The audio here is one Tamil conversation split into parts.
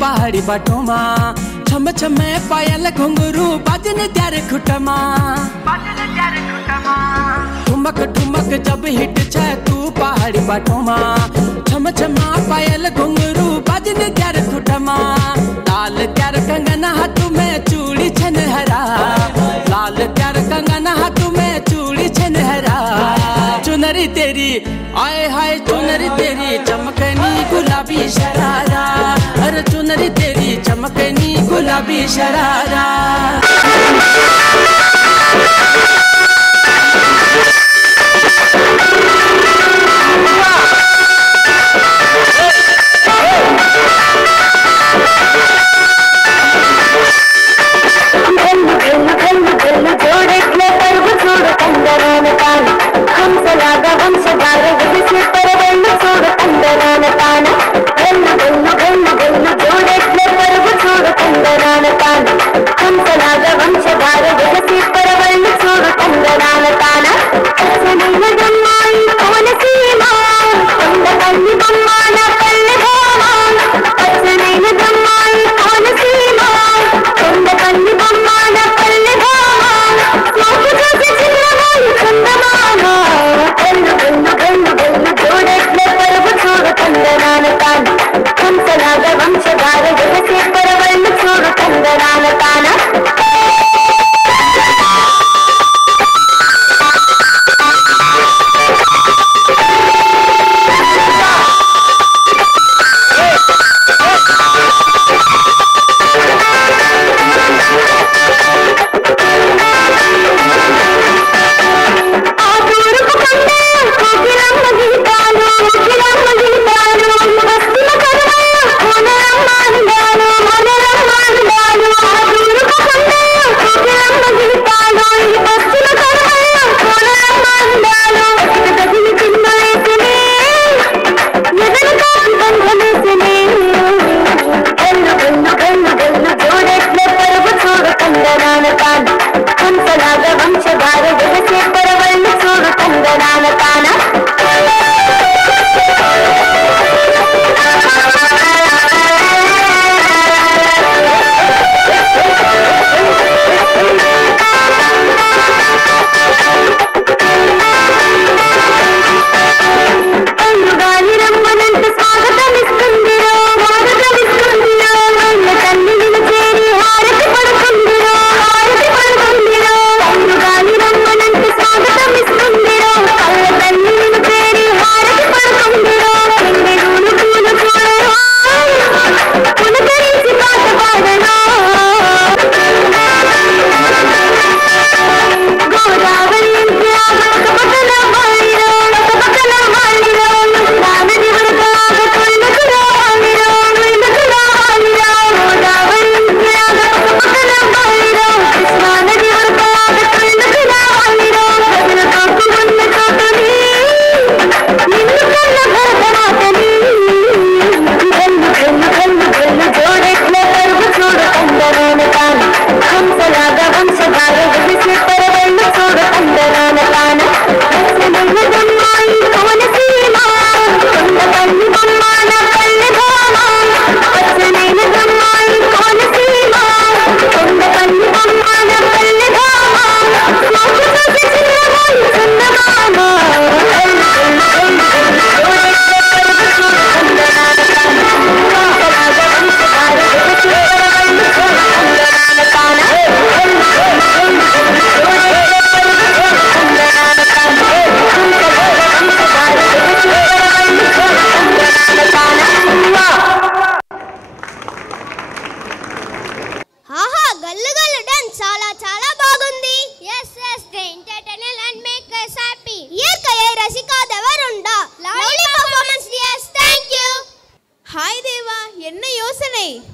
पहाड़ी बाटोमा छम छमे पायल घुंघरू बाजने त्यारे खुटमा ठुमक ठुमक जब हिट छे तू पहाड़ी बाटोमा छम छमा पायल घुंघरू बाजने त्यारे खुटमा लाल त्यार कंगन हाथ में चूड़ी छनहरा लाल त्यार कंगन हाथ में चूड़ी छनहरा चुनरी तेरी आए हाय चुनरी तेरी चमकनी गुलाबी शरारा अरे चुनरी तेरी चमकनी गुलाबी शरारा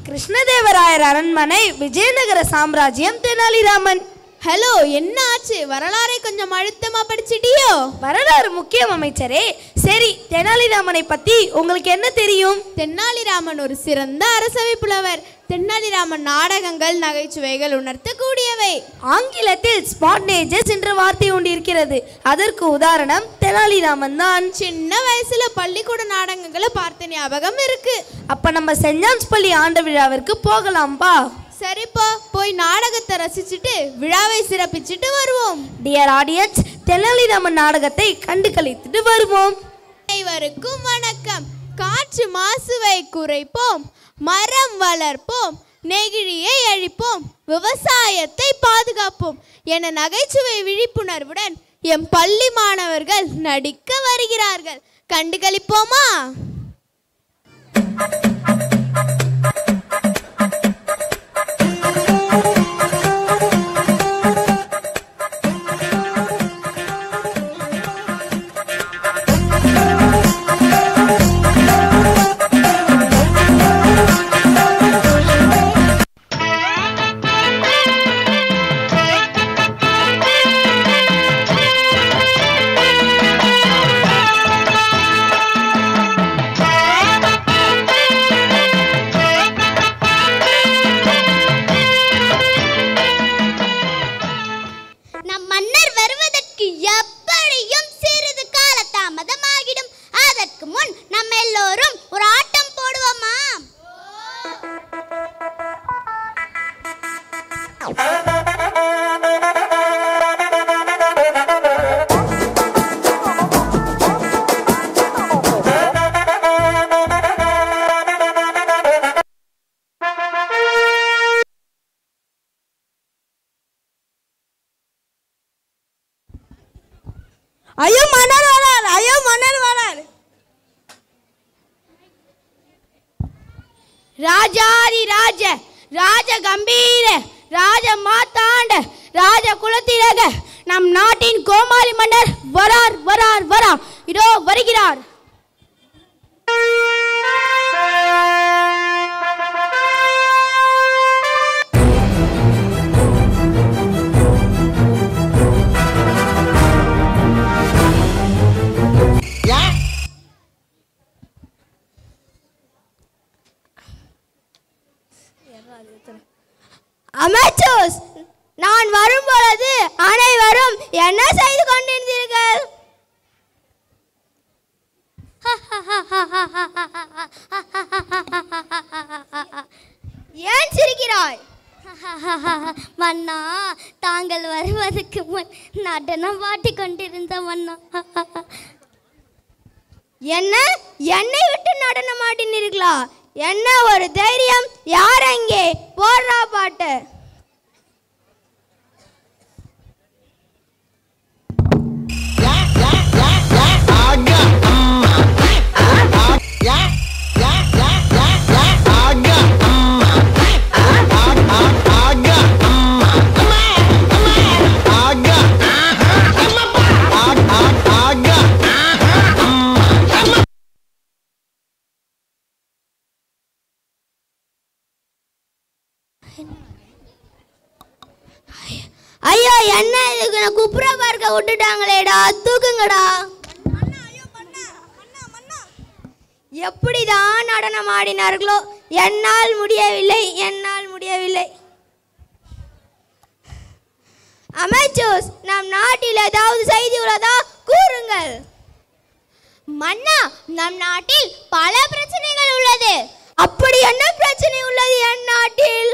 கிருஷ்ணதேவராயர் அரண்மனை விஜயநகர சாம்ராஜ்யம் தெனாலிராமன். ஹலோ, என்ன ஆச்சு? வரலாறை கொஞ்சம் அழுத்தமா படிச்சிட்டியோ? வரலாறு முக்கியம் அமைச்சரே. சரி, தெனாலிராமனை பத்தி உங்களுக்கு என்ன தெரியும்? தென்னாலிராமன் ஒரு சிறந்த அரசவை புலவர். தென்னாலிராமன் நாடகங்கள், நகைச்சுவைகள் உணர்த்தக்கூடியவை. ஆங்கிலத்தில் ஸ்பான்டேஜஸ் என்ற வார்த்தை ஒன்று இருக்கிறது. அதற்கு உதாரணம் தெனாலிராமன் தான். சின்ன வயசுல பள்ளிக்கூட நாடகங்களை பார்த்த ஞாபகம் இருக்கு. அப்ப நம்ம சென்ட் ஜான்ஸ் பள்ளி ஆண்டு விழாவிற்கு போகலாம்பா. சரிப்பா, போய் நாடகத்தை ரசிச்சுட்டு விழாவை சிறப்பிச்சுட்டு வருவோம். டியர் ஆடியன்ஸ், தெனாலிராமன் நாடகத்தை கண்டு கழித்துட்டு வருவோம். அனைவருக்கும் வணக்கம். காற்று மாசுவை குறைப்போம், மரம் வளர்ப்போம், நெகிழியை அழிப்போம், விவசாயத்தை பாதுகாப்போம் என நகைச்சுவை விழிப்புணர்வுடன் எம் பள்ளி மாணவர்கள் நடிக்க வருகிறார்கள். கண்டுகளிப்போமா? ஐயோ மன்னர் வரார், ஐயோ மன்னர் வரார். ராஜாதி ராஜ, ராஜ கம்பீர, ராஜ மாத்தாண்ட, ராஜ குலத்திலக நம் நாட்டின் கோமாளி மன்னர் வரார் வரார் வரார். இதோ வருகிறார். அமைச்சர்ஸ், நான் வரும் பொழுது அனைவரும் என்ன செய்து கொண்டிருந்தீர்கள்? ஏன் சிரிக்கிறாய்? மன்னா, தாங்கள் வருவதற்கு முன் நடனம் பாட்டிக் கொண்டிருந்த மன்னா. என்ன, என்னை விட்டு நடனம் ஆடினீர்களா? என்ன ஒரு தைரியம்! யார் அங்கே? போடுறா பாட்டு. ஐயோ, என்ன இதுக்கு குப்புற பார்க்க விட்டுட்டாங்களேடா, தூக்குங்கடா. எப்படிதான் நடனம் ஆடினார்களோ, என்னால் முடியவில்லை, என்னால் முடியவில்லை. அமைச்சர்ஸ், நம் நாட்டில் ஏதாவது செய்தி உள்ளதா? கூறுங்கள். மன்னா, நம் நாட்டில் பல பிரச்சனைகள் உள்ளது. அப்படி என்ன பிரச்சனை உள்ளது என் நாட்டில்?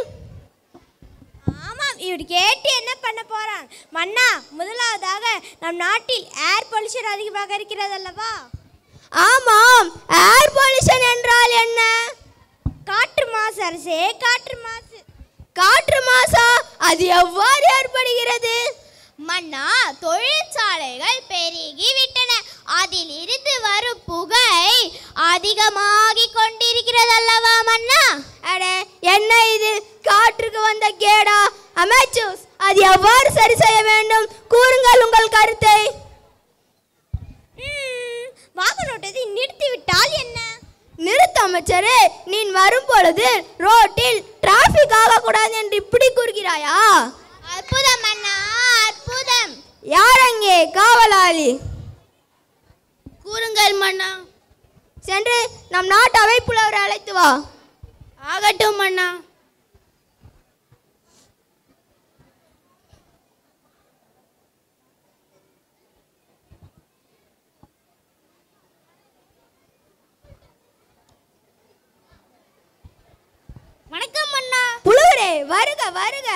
ஆமாம், இவர் கேட்டு என்ன பண்ண போறான்? மன்னா, முதலாவதாக நம் நாட்டில் ஏர் பொல்யூஷன் அதிகமாக இருக்கிறது அல்லவா? ஆமாம், ஏர் பொல்யூஷன் என்றால் என்ன? காற்று மாசு அரசே, காற்று மாசு. காற்று மாசா? அது எவ்வாறு ஏற்படுகிறது? மன்னா, தொழிற்சாலைகள் பெருகி விட்டன. அதில் இருந்து வரும் புகை அதிகமாகிக் கொண்டிருக்கிறது அல்லவா மன்னா? அட, என்ன இது காற்றுக்கு வந்த கேடா? அமைச்சர்ஸ், அது எவ்வாறு சரி செய்ய வேண்டும்? கூறுங்கள் உங்கள் கருத்தை. வாகனோட்டத்தை நிறுத்திவிட்டால் என்ன? நிறுத்த அமைச்சரே, நீ வரும் பொழுது ரோட்டில் டிராபிக் ஆகக்கூடாது என்று இப்படி கூறுகிறாயா? அற்புதம் மன்னா. யார் அங்கே காவலாளி? கூறுங்கள் மன்னா. சென்று நம் நாட்டு அவைப்புலவரை அழைத்து வா. ஆகட்டும் மன்னா. வணக்கம் மன்னா. புலவரே, வருக வருக.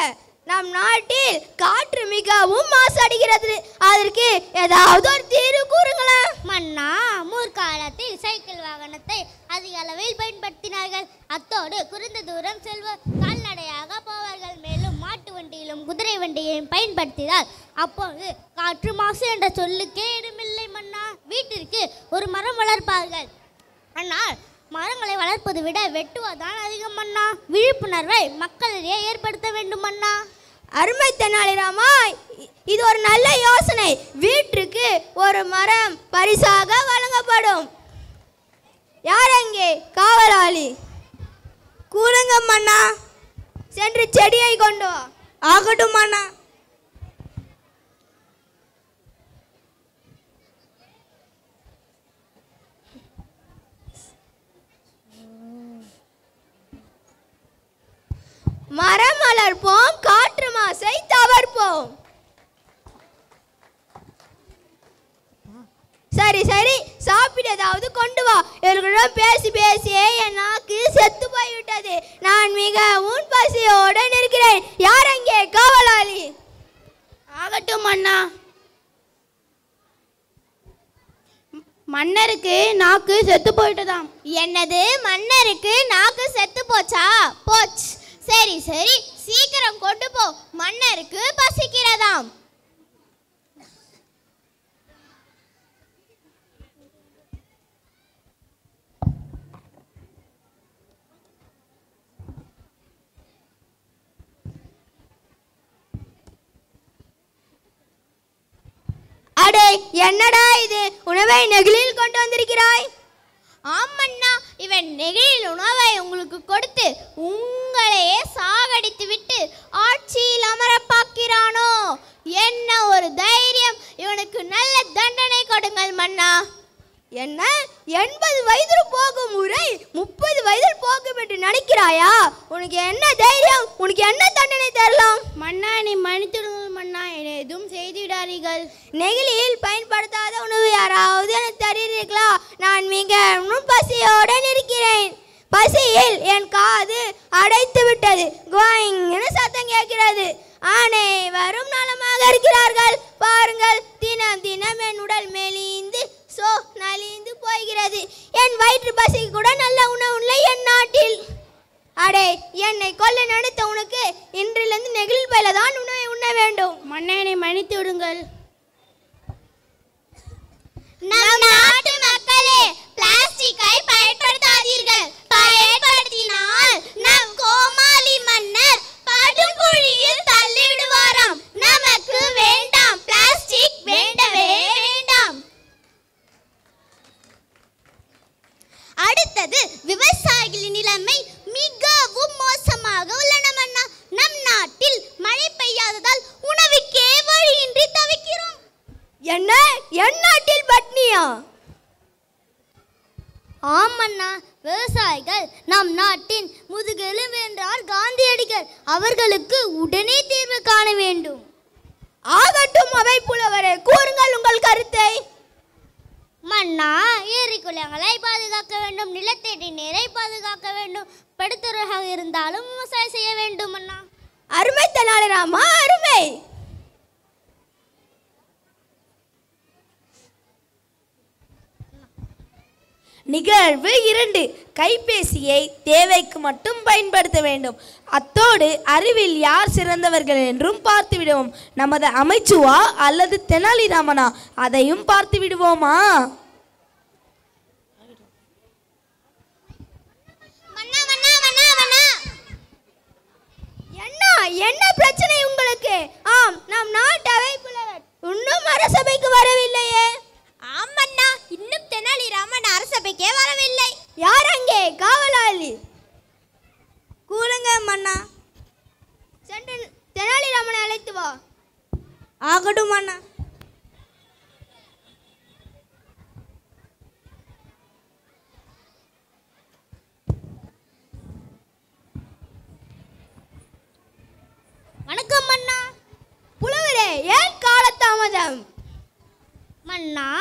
நம் நாட்டில் காற்று மிகவும் மாசடைகிறது. அதற்கு ஏதாவது ஒரு தீர்வு கூறுங்களேன். மன்னா, முற்காலத்தில் சைக்கிள் வாகனத்தை அதிக அளவில் பயன்படுத்தினார்கள். அத்தோடு குறைந்த தூரம் செல்வர் கால்நடையாக போவார்கள். மேலும் மாட்டு வண்டியிலும் குதிரை வண்டியையும் பயன்படுத்தினால் அப்போது காற்று மாசு என்ற சொல்லுக்கே இடமில்லை மன்னா. வீட்டிற்கு ஒரு மரம் வளர்ப்பார்கள். ஆனால் மரங்களை வளர்ப்பதை விட வெட்டுவதுதான் அதிகம் மன்னா. விழிப்புணர்வை மக்களிடையே ஏற்படுத்த வேண்டும் மன்னா. அருமை தெனாலிராமா, இது ஒரு நல்ல யோசனை. வீட்டிற்கு ஒரு மரம் பரிசாக வழங்கப்படும். யார் அங்கே காவலாளி? கூறுங்க மன்னா. சென்று செடியை கொண்டு வா. ஆகட்டும் மன்னா. மரம் வளர்ப்போம், காற்று மாசை தவிர்ப்போம். சரி சரி, சாப்பிட ஏதாவது கொண்டு வா. இவர்களிடம் பேசி பேசியே என் நாக்கு செத்து போய்விட்டது. நான் மிகவும் பசியோடு நிற்கிறேன். யார் அங்கே காவலாளி? ஆகட்டும் மன்னா. மன்னருக்கு நாக்கு செத்து போயிட்டதாம். என்னது, மன்னருக்கு நாக்கு செத்து போச்சா? போச்சு. சரி சரி, சீக்கிரம் கொண்டு போ. மன்னருக்கு பசிக்கிறதாம். அடே, என்னடா இது? உணவை நெகிழில் கொண்டு வந்திருக்கிறாய். ஆமண்ணா, இவன் நெகிழில் உணவை உங்களுக்கு கொடுத்து உங்களையே சாகடித்து விட்டு ஆட்சியில் அமர பார்க்கிறானோ? என்ன ஒரு தைரியம்! இவனுக்கு நல்ல தண்டனை கொடுங்கள் மன்னா. என்ன, 80 வயதில் போகும் முறை 30 வயதில் போகும் என்று நினைக்கிறாயா? உனக்கு என்ன தைரியம்? உனக்கு என்ன தண்டனை தரலாம்? மன்னா, நீ மன்னித்துடுங்கள் மன்னா. என்னை எதுவும் செய்துவிடாதீர்கள். நெகிழியில் பயன்படுத்தாத உணவு யாராவது எனக்கு தருகிறீர்களா? நான் மிகவும் பசியோடு இருக்கிறேன். பசியில் என் காது அடைத்து விட்டது. குவாயின்னு சத்தம் கேட்கிறது. அனைவரும் நலமாக இருக்கிறார்கள். பாருங்கள், தினம் தினம் என் உடல் மெலிந்து நலிந்து போகிறது. என் வயிற்று பசிக்கு கூட நல்ல உணவு இல்லை என் நாட்டில். அடே, என்னை கொல்ல நினைத்த உனக்கு இன்றிலிருந்து நெகிழ் பையில தான் உணவை உண்ண வேண்டும். மன்னனை மன்னித்து விடுங்கள். நம் நாட்டு மக்களே, பிளாஸ்டிக்கை பயன்படுத்தாதீர்கள். பயன்படுத்தினால் நம் கோமாளி மன்னர் படுகுழியில் தள்ளிவிடுவாராம். நமக்கு வேண்டாம், பிளாஸ்டிக் வேண்டவே வேண்டாம். அடுத்தது, விவசாயிகளின் நிலைமை மிகவும் மோசமாக உள்ளன மன்னா. நம் நாட்டில் மழை பெய்யாததால் உணவுக்கே வழியின்றி தவிக்கிறோம். என்ன, என் நாட்டில் பட்னியா? ஆமண்ணா, விவசாயிகள் நம் நாட்டின் முதுகெலும்பு என்றார் காந்தியடிகள். அவர்களுக்கு உடனே தீர்வு காண வேண்டும். ஆகட்டும் அவை புலவரே, கூறுங்கள் உங்கள் கருத்தை. மன்னா, ஏரி குளங்களை பாதுகாக்க வேண்டும், நிலத்தடி நீரை பாதுகாக்க வேண்டும். படுத்துறையாக இருந்தாலும் விவசாயம் செய்ய வேண்டும் மன்னா. அருமை தெனாலிராமா, அருமை. நிகழ்வு 2. கைபேசியை தேவைக்கு மட்டும் பயன்படுத்த வேண்டும். அத்தோடு அறிவில் யார் சிறந்தவர்கள் என்றும் பார்த்து விடுவோம். நமது அமைச்சுவா அல்லது தெனாலிராமனா, அதையும் பார்த்து விடுவோமா? என்ன பிரச்சனை உங்களுக்கு? ஆம், நம் நாட்டு அவை புலவர் இன்னும் அரசபைக்கு வரவில்லையே. ஆமண்ணா, இன்னும் தெனாலிராமன் அரசபைக்கே வரவில்லை. யார் அங்கே காவலாளி? கூறுங்க மன்னா. சென்று தெனாலிராமனை அழைத்து வா. ஆகட்டும் மன்னா. மன்னா,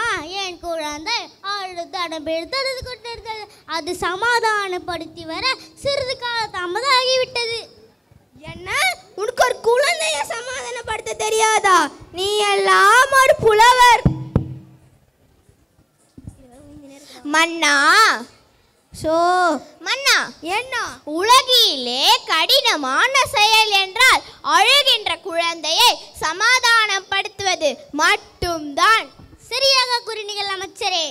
என் குழந்தை அழுது அடம்பிழுத்து கொண்டிருந்தது. அது சமாதானப்படுத்தி வர சிறிது கால தாமதம் ஆகிவிட்டது. என்ன, உனக்கு ஒரு குழந்தைய சமாதானப்படுத்த தெரியாதா? நீ எல்லாம் ஒரு புலவர். மன்னா, மன்னா, என்ன உலகிலே கடினமான செயல் என்றால் அழுகின்ற குழந்தையை சமாதானப்படுத்துவது மட்டும்தான். சரியாக கூறினீர்கள் அமைச்சரே.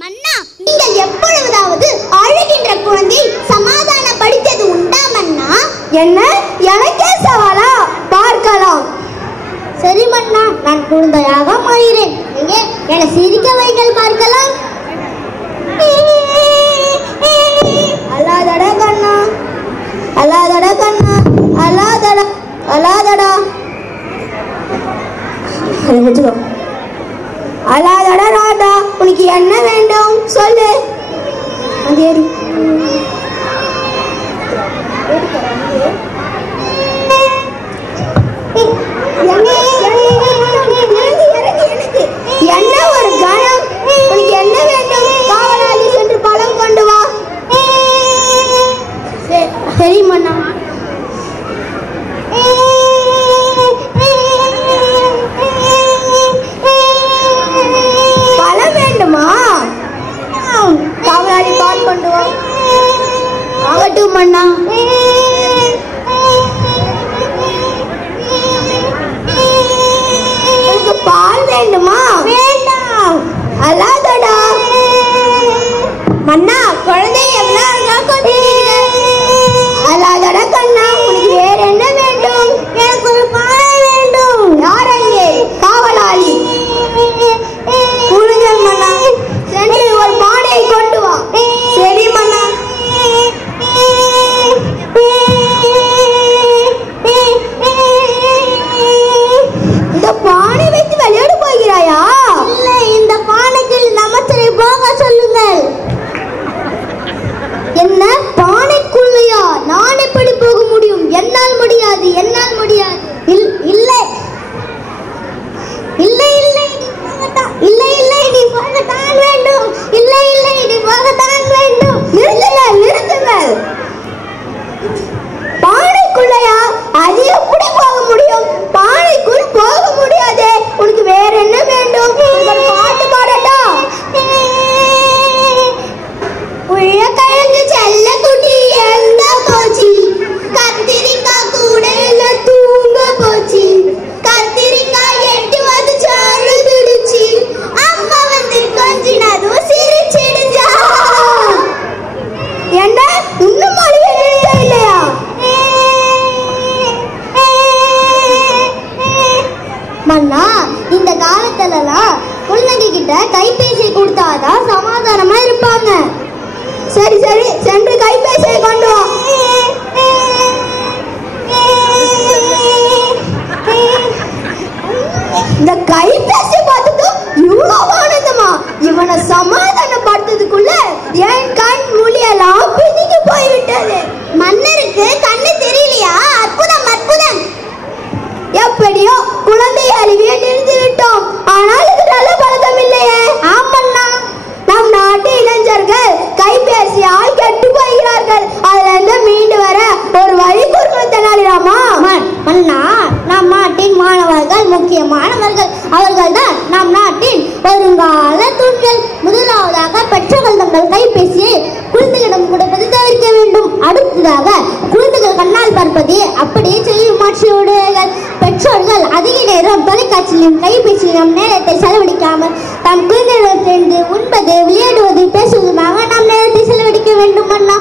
மன்னா, நீங்கள் எப்பொழுதாவது அழுகின்ற குழந்தையை சமாதானப்படுத்தியது உண்டா மன்னா? என்ன, எனக்கே சவாலா? பார்க்கலாம். சரி மன்னா, நான் குழந்தையாக மாறுகிறேன். எங்கே என சிரிக்க வைகள் பார்க்கலாம். அல்லாதடா கண்ணா, அல்லாதடா கண்ணா, அல்லாதடா, அல்லாதடா, அல்லாதடா ராதா, உனக்கு என்ன வேண்டும் சொல்லு. அங்கேடி என்ன ஒரு கணம், உனக்கு என்ன வேண்டும்? காவலாளி சென்று பழம் கொண்டு வா. சரி மன்னா. பழம் வேண்டுமா? காவலாளி பால் கொண்டு வா. ஆகட்டும் மன்னா. உனக்கு பால் வேண்டுமா? வேண்டாம். அல்லாதடா மன்னா, குழந்தை எவ்வளவு அழகா கொண்டீர்கள். அல்லாதடா கண்ணா, உனக்கு வேற என்ன வேண்டும்? எனக்கு ஒரு பால் வேண்டும். யார் அங்கே? காவலாளி. புரிஞ்சல் மன்னா, சென்று ஒரு பானையை கொண்டு வா. சரி மன்னா. இந்த பானை வைத்து விளையாட போகிறாயா? இல்லை, இந்த பானைக்குள் நமச்சரை போக சொல்லுங்கள். என்ன, பானைக்குள்ளையா? நான் எப்படி போக முடியும்? என்னால் முடியாது, என்னால் முடியாது. இல்லை இல்லை இல்லை, இல்லை இல்லை, நீ போகத்தான் வேண்டும். இல்லை இல்லை, நீ போகத்தான் வேண்டும். நிறுத்துங்கள், நிறுத்துங்கள். பானைக்குள்ளையா? அது எப்படி போக முடியும்? பானைக்குள் போக முடியாது. உனக்கு வேற என்ன வேண்டும்? ஒரு பாட்டு பாடட்டா? உள்ள செல்ல குட்டி எங்க போச்சு? கத்திரிக்காய் கூட எல்லாம் தூங்க போச்சு. கத்திரிக்காய் எட்டு வந்து சாறு துடிச்சு. அம்மா வந்து கொஞ்சினதும் சிரிச்சிடுச்சா. என்ன, இன்னும் மொழியே இல்லையா? மன்னா, இந்த காலத்துலலாம் குழந்தைங்க கிட்ட கைபேசி கொடுத்தாதான் சமாதானமா இருப்பாங்க. சரி சரி, சென்று கைபேசியை கொண்டு வா. இந்த கைபேசி பார்த்ததும் இவ்வளவு ஆனந்தமா? இவனை சமாதானப்படுத்துறதுக்குள்ள என் கண் மூலியெல்லாம் பிதுங்கி போய்விட்டது. மன்னருக்கு கண்ணு தெரியலையா? அற்புதம் அற்புதம். எப்படியோ குழந்தை அறிவியை நிறுத்தி விட்டோம். ஆனால் இது நல்ல பழக்கம் இல்லையே. ஆமண்ணா, நம் நாட்டு இளைஞர்கள் கைபேசியால் கெட்டு போகிறார்கள். அதுல இருந்து மீண்டு வர ஒரு வழி கூறுங்கள் தெனாலிராமா. மன்னா, நம் நாட்டின் மாணவர்கள் முக்கியமானவர்கள். அவர்கள் தான் நம் நாட்டின் வருங்கால தூண்கள். முதலாவதாக பெற்றோர்கள் தங்கள் கைபேசியை குழந்தைகளிடம் கொடுப்பதை தவிர்க்க வேண்டும். அடுத்ததாக குழந்தைகள் கண்ணால் பார்ப்பதை அப்படியே செய்யும் மாற்றிவிடுவார்கள். பெற்றோர்கள் அதிக நேரம் தொலைக்காட்சியிலும் கைபேசியிலும் நேரத்தை செலவழிக்காமல் தம் குழந்தைகளிடம் சேர்ந்து உண்பது, விளையாடுவது, பேசுவதுமாக நாம் நேரத்தை செலவழிக்க வேண்டும் அண்ணா.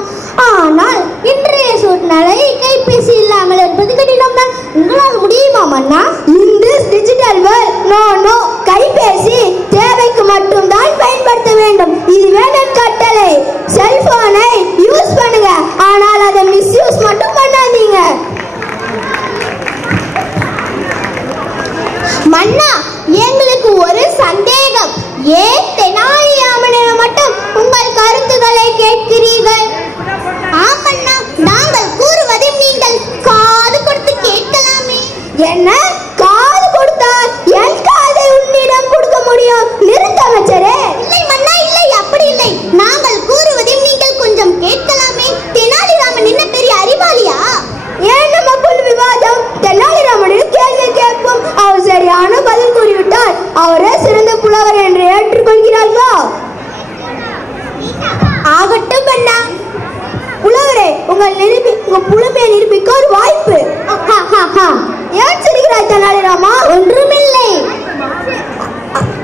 ஆனால் இன்றைய சூழ்நிலை கைபேசி இல்லாமல் இருப்பது கடினம் தான். உங்களால் முடியுமா மன்னா? இந்த டிஜிட்டல் வேர்ல்ட், நோ நோ. கைபேசி தேவைக்கு மட்டும்தான் பயன்படுத்த வேண்டும். இதுவே என் கட்டளை. செல்போனை யூஸ் பண்ணுங்க, ஆனால் அதை மிஸ்யூஸ் மட்டும் பண்ணாதீங்க. மன்னா, எங்களுக்கு ஒரு சந்தேகம். ஏன் தெனாலிராமனிடம் மட்டும் உங்கள் கருத்துக்களை கேட்கிறீர்கள்? ஆமண்ணா, நாங்கள் கூறுவதை நீங்கள் காது கொடுத்து கேட்கலாமே. என்ன, காது கொடுத்தா என் காதை உன்னிடம் கொடுக்க முடியும்?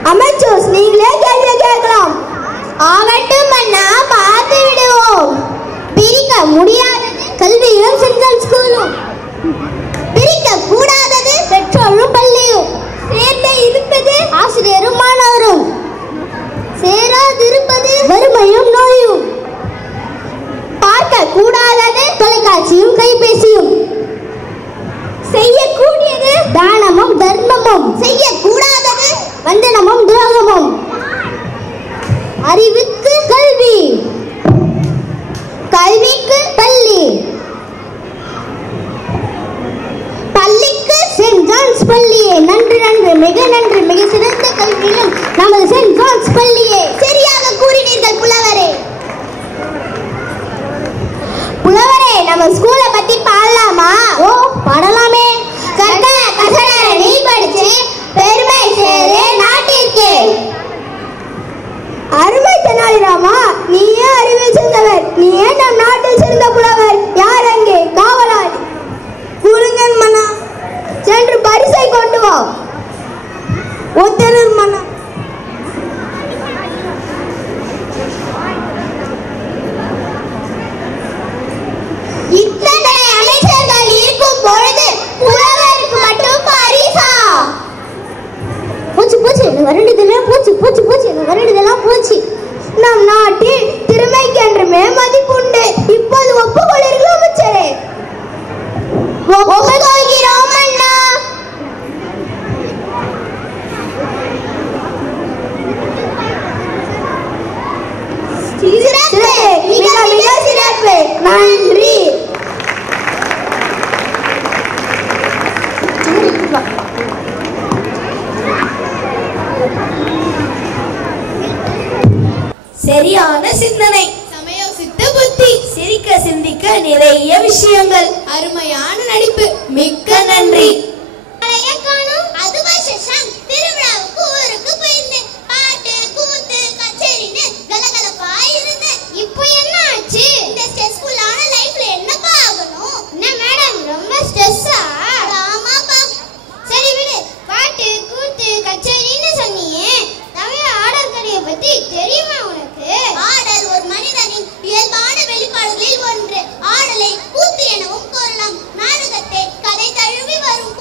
அமைச்சர் நீங்களே கேள்வி கேட்கலாம். ஆகட்டும் அண்ணா, பார்த்து விடுவோம். பிரிக்க முடியாதது கல்வியும் சென்ட்ரல் ஸ்கூலும், பிரிக்க கூடாதது பெற்றோரும் பள்ளியும், சேர்ந்தே இருப்பது ஆசிரியரும் மாணவரும், சேராதிருப்பது வறுமையும் நோயும், பார்க்க கூடாதது தொலைக்காட்சியும் கைபேசியும், செய்யக்கூடியது தானமும் தர்மமும், செய்யக்கூடாதது வந்தனமும் துரோகமும். அறிவுக்கு கல்வி, கல்விக்கு பள்ளி, பள்ளிக்கு சென்ட் ஜான்ஸ் பள்ளியே. நன்று நன்று, மிக நன்று. மிக சிறந்த கல்வியிலும் நமது சென்ட் ஜான்ஸ் பள்ளியே. சரியாக கூறினீர்கள் புலவரே. புலவரே, நம்ம ஸ்கூல பத்தி பாடலாமா? ஓ, பாடலாமே. கற்க கசட நீ படிச்சு பெருமை சேரு நாட்டிற்கு. அருமை தெனாலிராமா, நீயே அறிவில் சிறந்தவர். நீயே நம் நாட்டில் சிறந்த புலவர். யார் அங்கே காவலாளி? கூறுங்கள் மன்னா. சென்று பரிசை கொண்டு வா. உத்தரவு மன்னா. இத்தனை அமைச்சர்கள் இருக்கும் பொழுது புலவருக்கு மட்டும் பரிசா? போச்சு போச்சு, வருடதெல்லாம் போச்சு போச்சு போச்சு, வருடதெல்லாம் போச்சு. நம் நாட்டில் திறமைக்கென்றுமே மதிப்புண்டு. இப்போது ஒப்புக்கொள்கிறீர்கள் அமைச்சரே? ஒப்புக்கொள்கிறோம் அண்ணா. சிறப்பு, மிக மிக சிறப்பு. நன்றி. சரியான சிந்தனை, சமயோசித்த புத்தி, சிரிக்க சிந்திக்க நிறைய விஷயங்கள், அருமையான நடிப்பு. மிக்க நன்றி. திருவிழாவுக்கு ஊருக்கு போயிருந்தேன். பாட்டு கூத்து கச்சேரின்னு கலகலப்பா இருந்தேன். இப்போ என்ன ஆச்சு? இந்த ஸ்ட்ரெஸ்ஃபுல்லான லைஃப்ல என்னப்பா ஆகணும்? என்ன மேடம் ரொம்ப ஸ்ட்ரெஸ்ஸா? ஆமாப்பா. சரி விடு, பாட்டு கூத்து கச்சேரின்னு சொன்னியே, தமிழ் ஆடல் கலையை பத்தி தெரியுமா உனக்கு? ஆடல் ஒரு மனிதனின் இயல்பான வெளிப்பாடுகளில் ஒன்று. ஆடலை கூத்து எனவும் கூறலாம். நாடகத்தை கதை தழுவி வரும்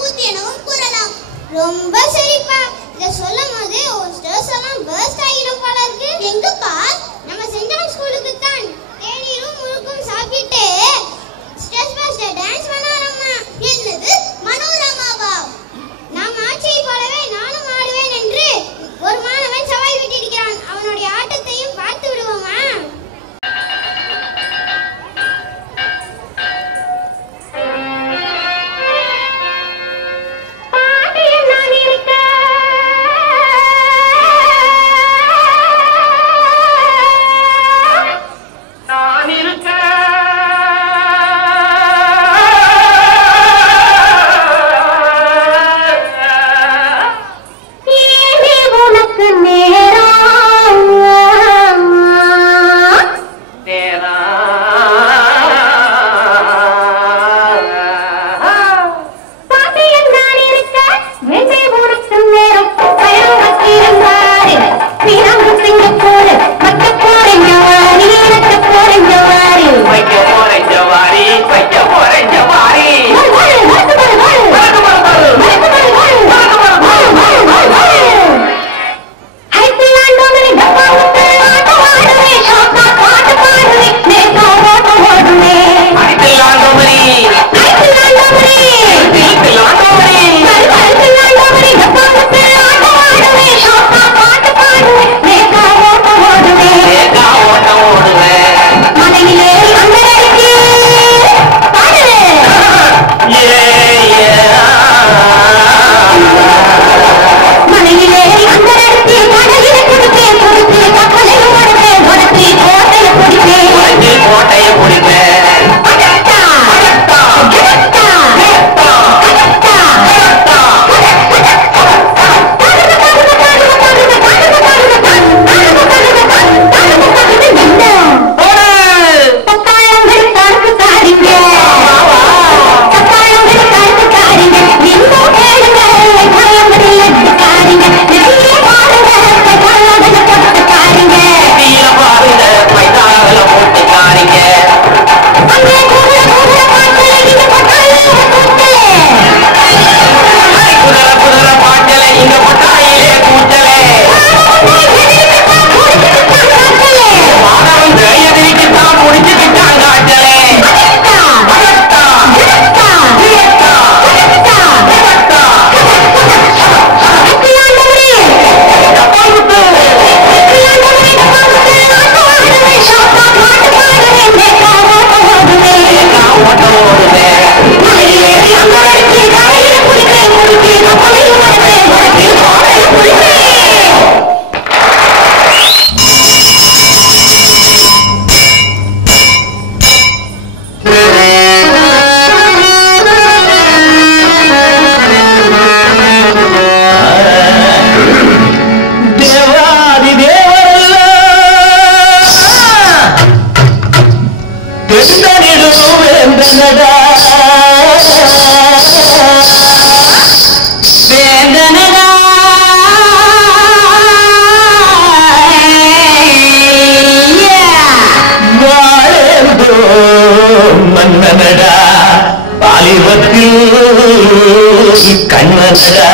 கோடி கண்ணனடா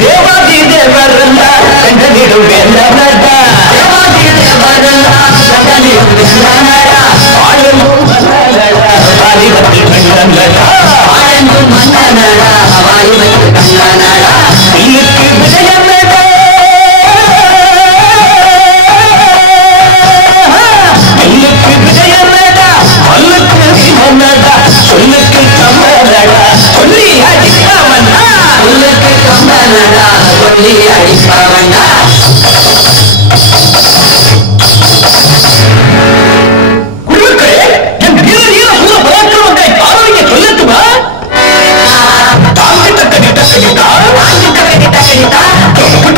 தேவாதி தேவரல்லா கண்டனிடும் வேந்தனடா தேவாதி தேவரல்லா கண்டனிடும் வேந்தனடா ஆளும் மன்னனடா வாலிபத்தில் கண்ணனடா ஆளும் மன்னனடா வாலிபத்தில் கண்ணனடா இன்னைக்கு விஜயனடா இன்னைக்கு விஜயனடா மல்லுக்கு சிவனடா சொல்லுக்கு கம்மனடா சொல்லி அடிப்பாவண்டா சொல்லுக்கு கம்மனடா சொல்லி அடிப்பாவண்டா குருக்களே என் வீர வீர சூர பராக்கிரமத்தை காரணியை சொல்லட்டுமா தாங்கி தக்கடி தக்கடிதா தாங்கி தக்கடி தக்கடிதா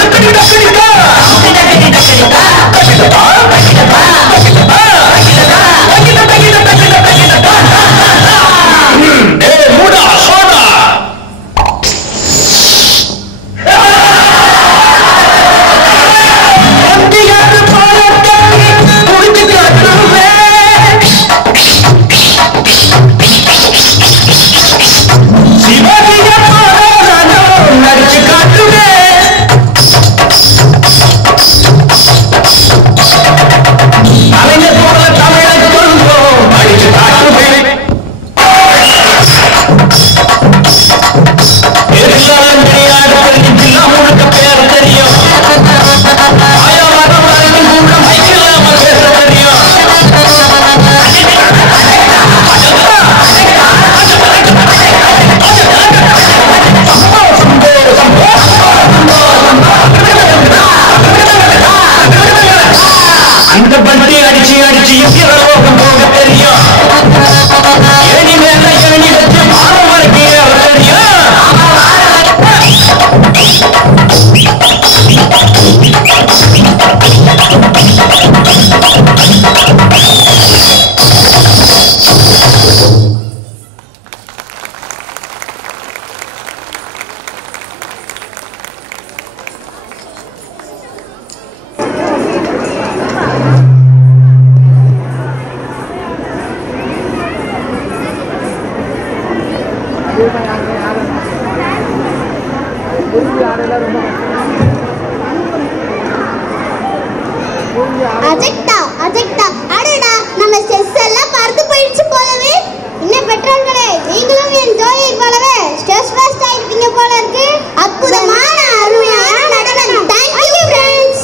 தக்கடி தக்கடிதா தக்கடி தக்கடிதா தக்கடிதா தக்கடிதா தக்கடிதா தக்கடிதா தக்கடிதா தக்கடிதா ஏய் மூடா சோடா அந்தியாரு பாலத்தை குடிச்சு காட்டுமே சிவாஜிய பாரானோ நடிச்சு காட்டுமே கலைஞர் போல தமிழை சொல்வோம் அடிச்சு காட்டுமே எல்லாரும் தெரியாத ஜில்லா முழுக்க பேர் தெரியும் ஆயா மரம் வரைக்கும் கூட மைக் இல்லாம பேச தெரியும் அந்த பட்டி அடிச்சு அடிச்சு இந்தியோகம் போக தெரியும் ஏணி மேல ஏணி வச்சு மாதம் வரைக்கும் தெரியும் அஜெக்டா அஜெக்டா அடடா நம்ம செஸ் எல்லாம் பறந்து போயிடுச்சு போலவே. இன்னும் பெற்றோர்களே, நீங்களும் என் ஜோயை போலவே ஸ்ட்ரெஸ் ஃபர்ஸ்ட் ஆயிருப்பீங்க போல இருக்கு. அற்புதமான அருமையான நடனம். Thank you friends.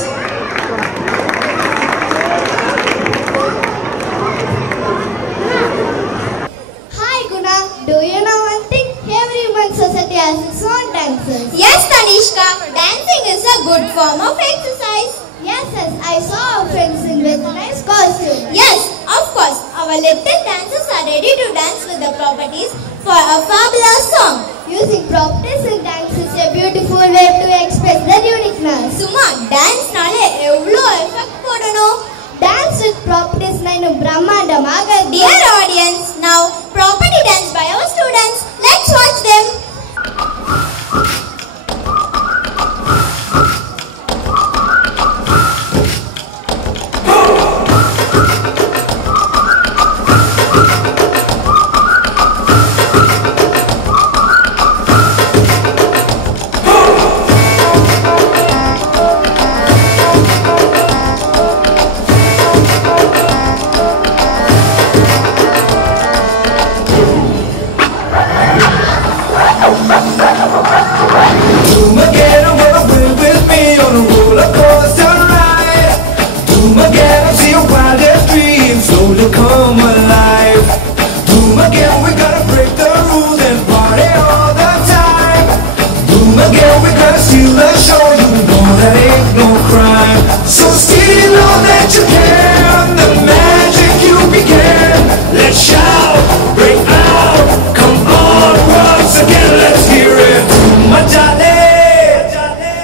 Hi Guna, do you know one thing? Every human society has its own dances. Yes, Tanishka, dancing is a good form of exercise. Yes, I saw our friends in with nice costumes. Yes, of course, our little dancers are ready to dance with the properties for a fabulous song. Using properties in dance is a beautiful way to express their uniqueness. Suma, dance nale evlo effect podano. Dance with properties nainu brahmandamaga. Dear audience, now property dance by our students. Let's watch them. Come alive. Boom again, we gotta break the rules and party all the time. Boom again, we gotta steal the show. You know that ain't no crime. So still know that you can. The magic you began. Let's shout, break out. Come on, once again, let's hear it. Boom majale.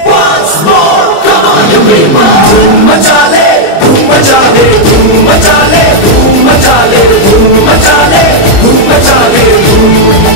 Once more, come on, you be mine. Boom majale, boom majale, boom majale. Boom majale, boom majale, boom majale, boom.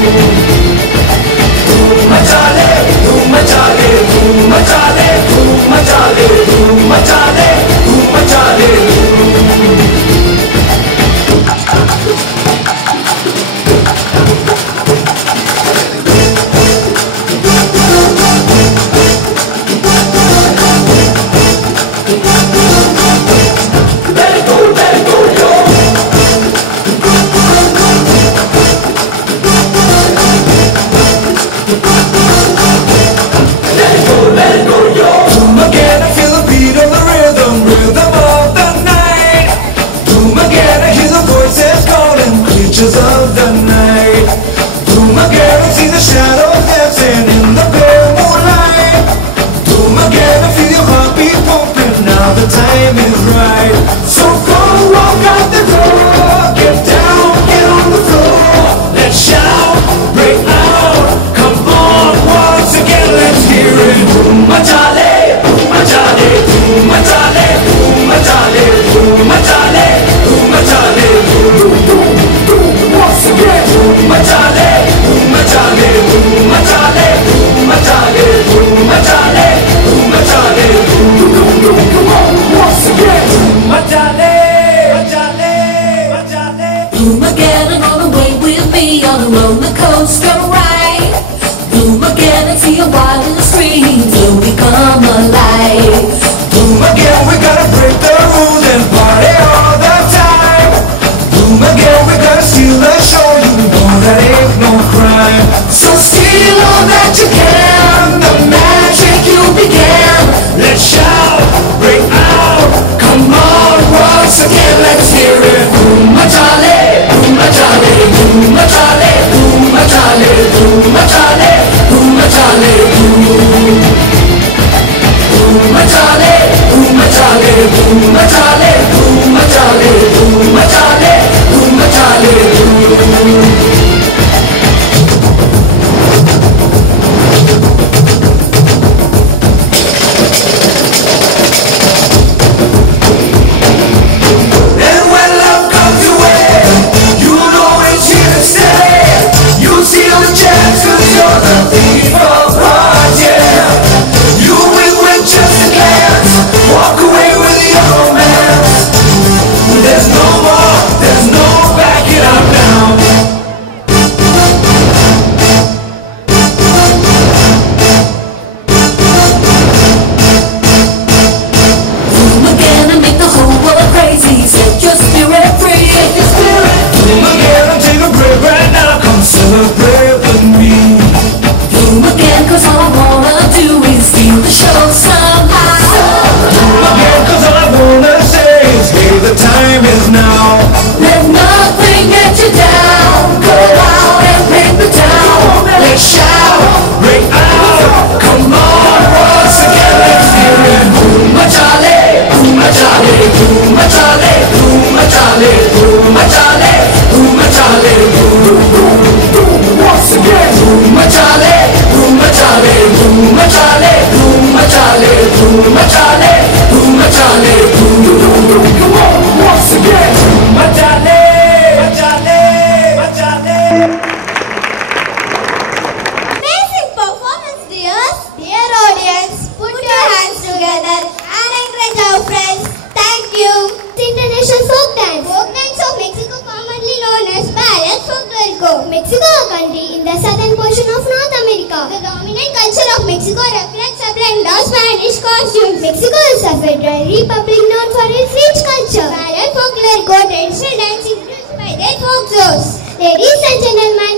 costumes. Mexico is a federal republic known for its rich culture. Ballet, folklore, traditional dance influenced by their folk shows. Ladies and gentlemen,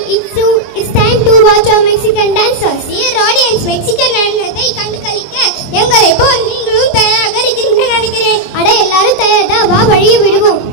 it's time to watch our Mexican dancers. Dear audience, Mexican நடனத்தை கண்டு களிக்க எங்களை போல் நீங்களும் தயாராக இருக்கிறீர்கள் நினைக்கிறேன். அட எல்லாரும் தயாரா வா வழியை விடுவோம்.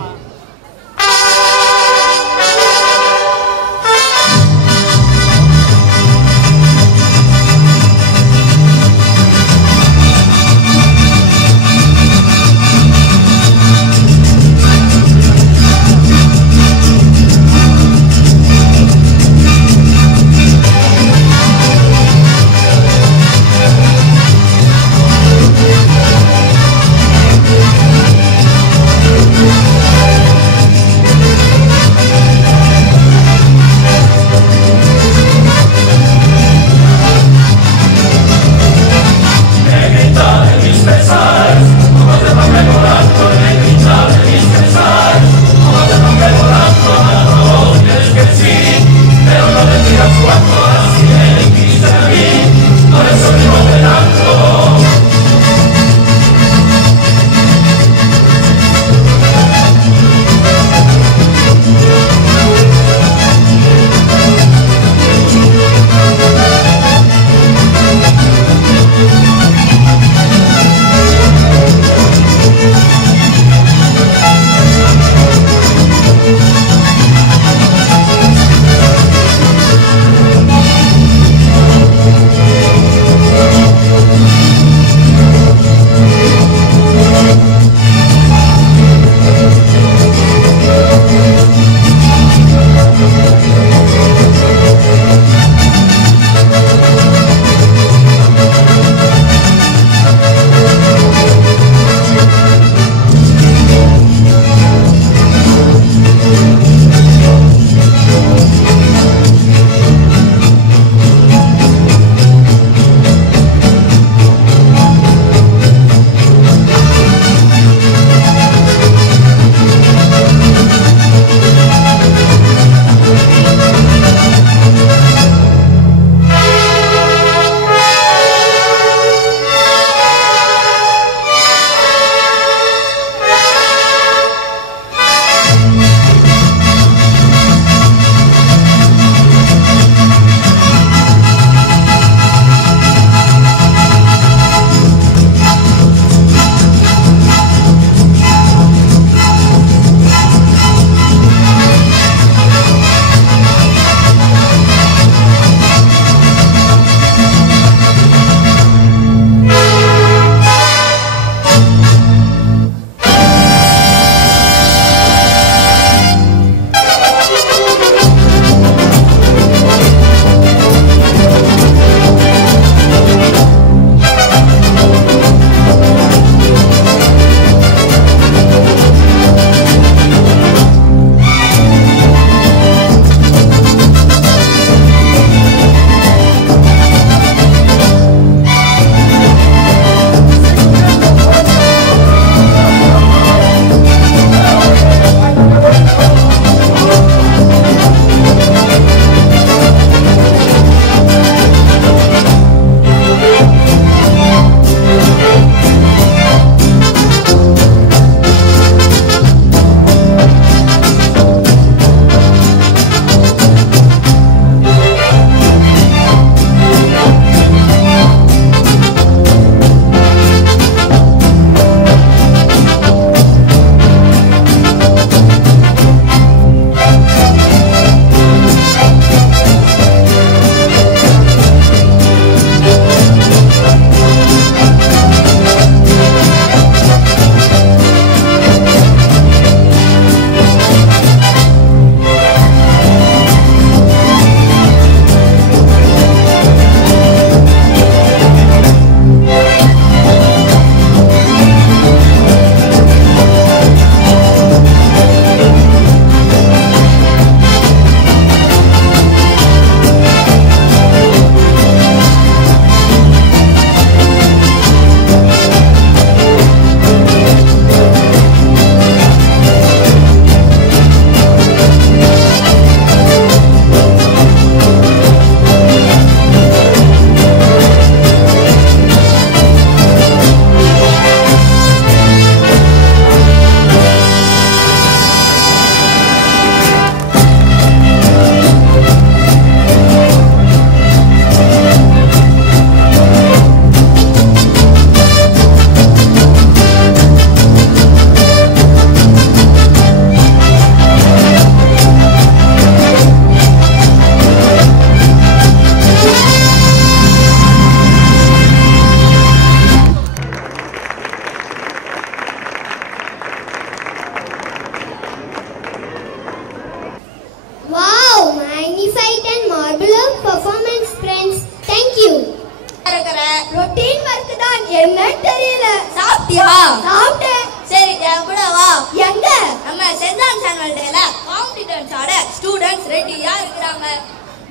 சாப்பிட்டேன். சரி என் கூட வா. எங்க? நம்ம சென்ட் ஆனுவல் டேல காம்படிஷன்ஸ் ஆட ஸ்டூடண்ட்ஸ் ரெடியா இருக்கிறாங்க.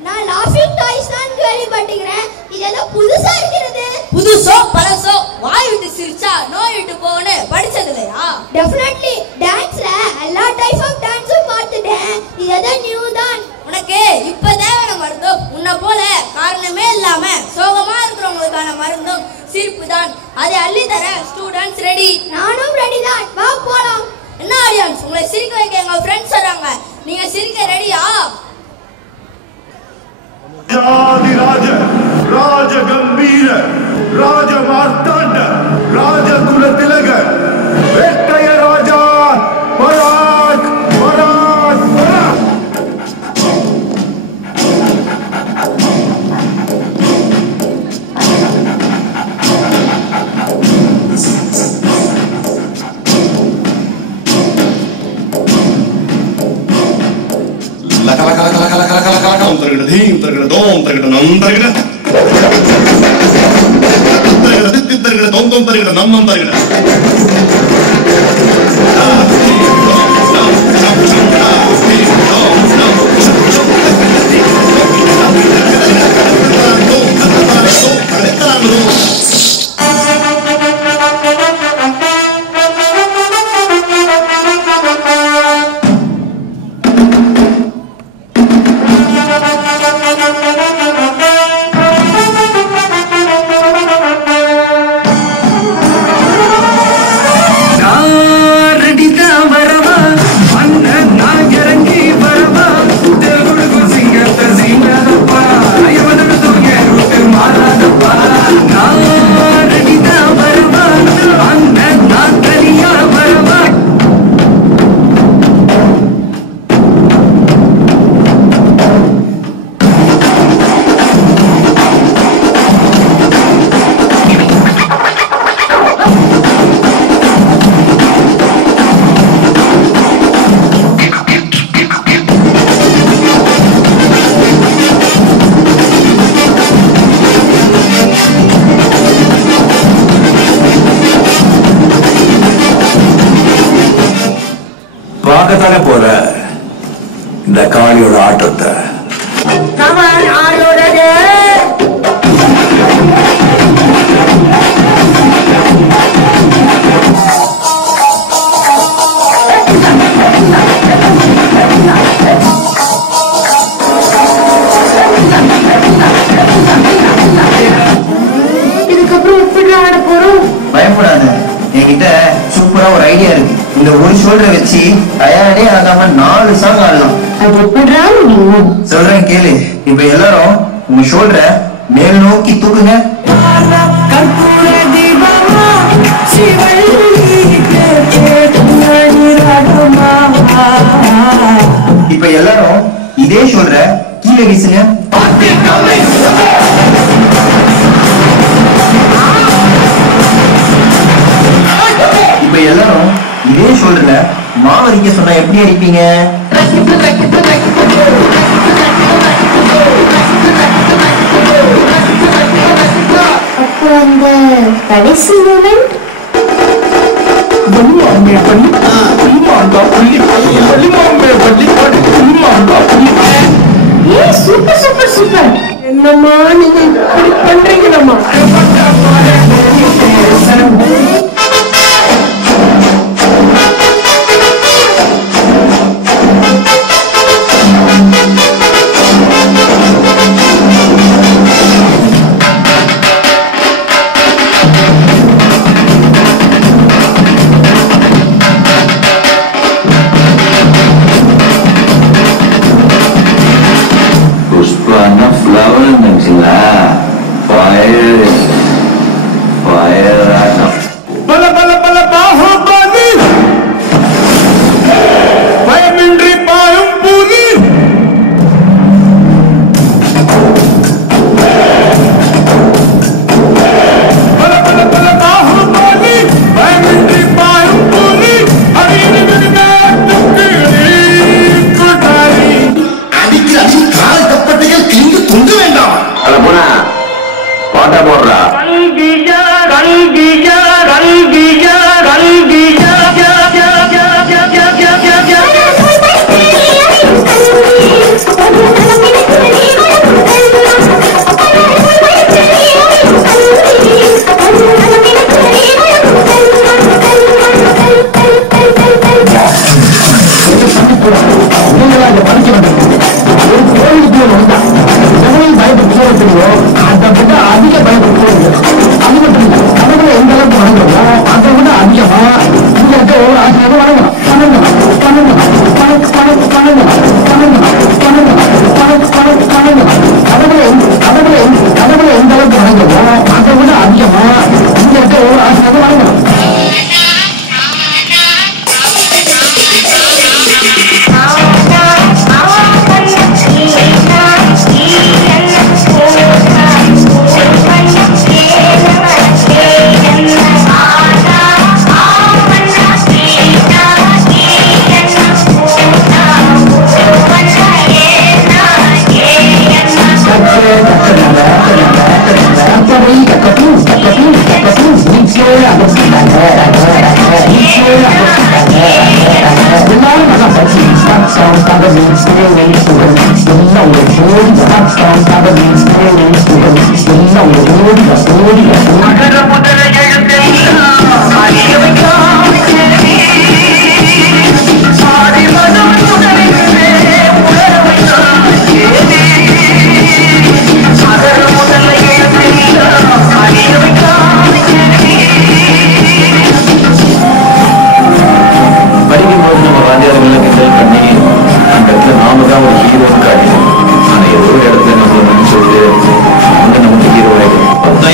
நான் லாஃபிங் டாய்ஸ் தான் கேள்விப்பட்டிருக்கிறேன். இதெல்லாம் புதுசா இருக்கிறது. புதுசோ பழசோ வாய் விட்டு சிரிச்சா நோய் விட்டு போன்னு படிச்சது இல்லையா? டெஃபினெட்லி டான்ஸ்ல எல்லா டைப் ஆஃப் டான்ஸும் பார்த்துட்டேன். இதெல்லாம் நியூ தான். உனக்கு இப்ப தேவையான மருந்தும் உன்னை போல காரணமே இல்லாம சோகமா இருக்கிறவங்களுக்கான மருந்தும் சிரிப்பு தான். அதை அள்ளி தர ஸ்டூடண்ட்ஸ் ரெடி. நானும் ரெடி தான். வா போலாம். என்ன ஆடியன்ஸ், உங்களை சிரிக்க வைக்க எங்க ஃப்ரெண்ட்ஸ் வராங்க. நீங்க சிரிக்க ரெடியா? ராஜ ராஜ கம்பீர ராஜ மார்த்தாண்ட ராஜ குலதிலக வேட்டைய ராஜா பராக் பராக் பராக். பார்க்கத்தானே போற இந்த காளியோட ஆட்டத்தை. இதுக்கப்புறம் எப்படி ஆட போறோம்? பயப்படாத, என்கிட்ட சூப்பரா ஒரு ஐடியா இருக்கு. இந்த ஒரு ஷோல்டரை வச்சு தயாரே ஆகாம 4 சாங் ஆடலாம். அது எப்படிடா முடியும்? சொல்றேன் கேளு. இப்ப எல்லாரும் உங்க ஷோல்டரை மேல் நோக்கி தூக்குங்க. இப்ப எல்லாரும் இதே ஷோல்டரை கீழே வீசுங்க. இப்ப எல்லாரும் இதே ஷோல்டர்ல மாவரிக்க சொன்னா எப்படி அடிப்பீங்க? அப்போ அந்த கடைசி மூமெண்ட் சூப்பர் சூப்பர் சூப்பர். என்னம்மா நீங்க இப்படி பண்றீங்களம்மா? கடவுளை எந்த அளவுக்கு வணங்குறோமோ அதை விட அதிகமா இங்க இருக்க ஒவ்வொரு ஆசிரியரும் வணங்கணும். கடவுளை எந்த அளவுக்கு வணங்குறோமோ அதை விட அதிகமா இங்க இருக்க ஒவ்வொரு ஆசிரியரும் வணங்கணும்.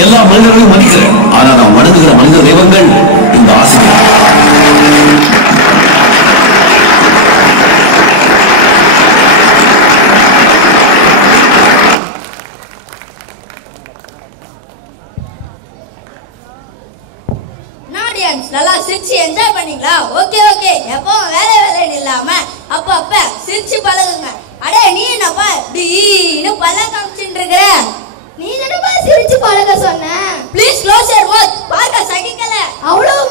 எல்லா மனிதர்களையும் மதிக்கிறேன். ஆனா நான் வணங்குகிற மனித தெய்வங்கள் இந்த ஆசிரியர். நல்லா சிரிச்சு என்ஜாய் பண்ணீங்களா? Okay okay. எப்போ வேலை இல்லாம அப்ப சிரிச்சு பழகுங்க. அடே நீ என்னப்பா டீன்னு பல்ல காமிச்சுட்டு இருக்கிற? நீ தானப்பா சிரிச்சு பழக சொன்ன. Please close your mouth. பார்க்க சகிக்கல. அவ்வளவு